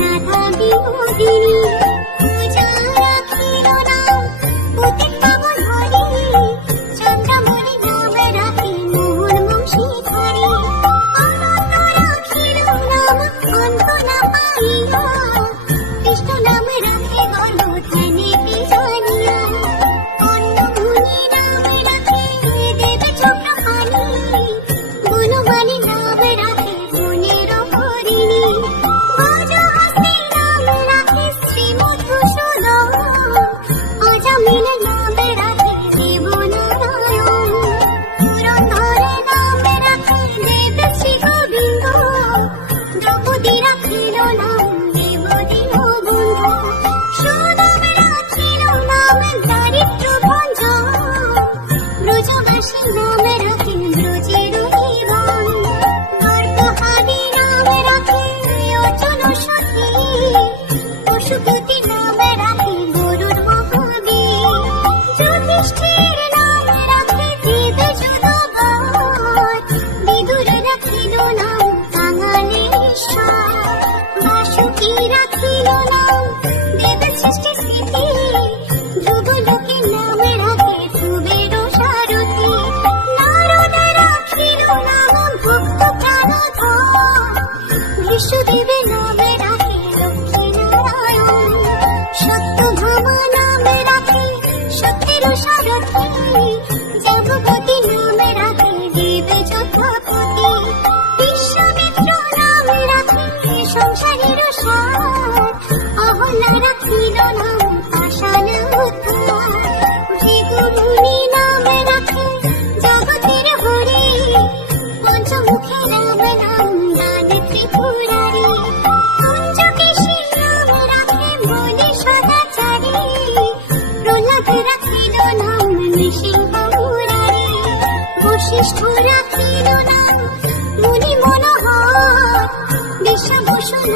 রাধা বিনোদিনী শ্রেষ্ঠ রাখিল নাম মুনি মনোহ বিষভূষণ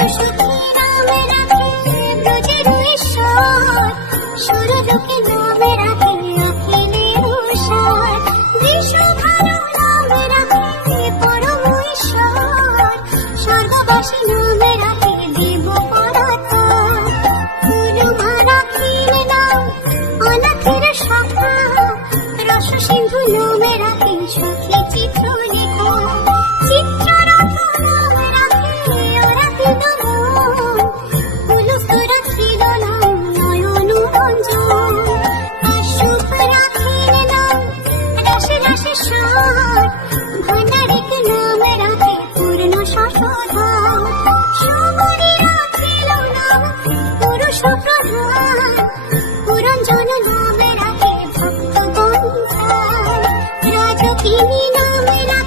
Thank you. 给你的未来。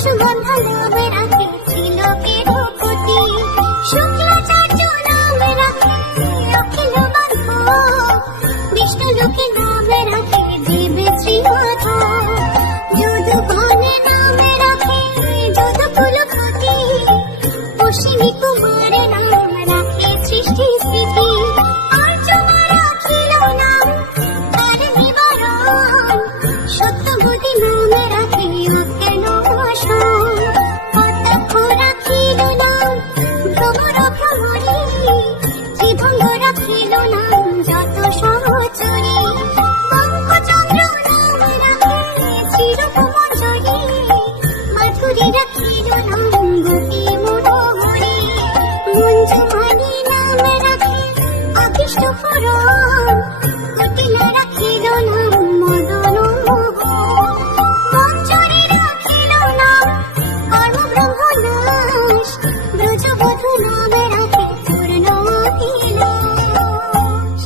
মৎস্যগন্ধা নামে কষ্ট পরম কুটিলে রাখিল নাম মদন। মঞ্জরে রাখিল নাম কর্ম ব্রহ্মনাশ ব্রজবধূ নাম রাখে পূর্ণ অভিলাষ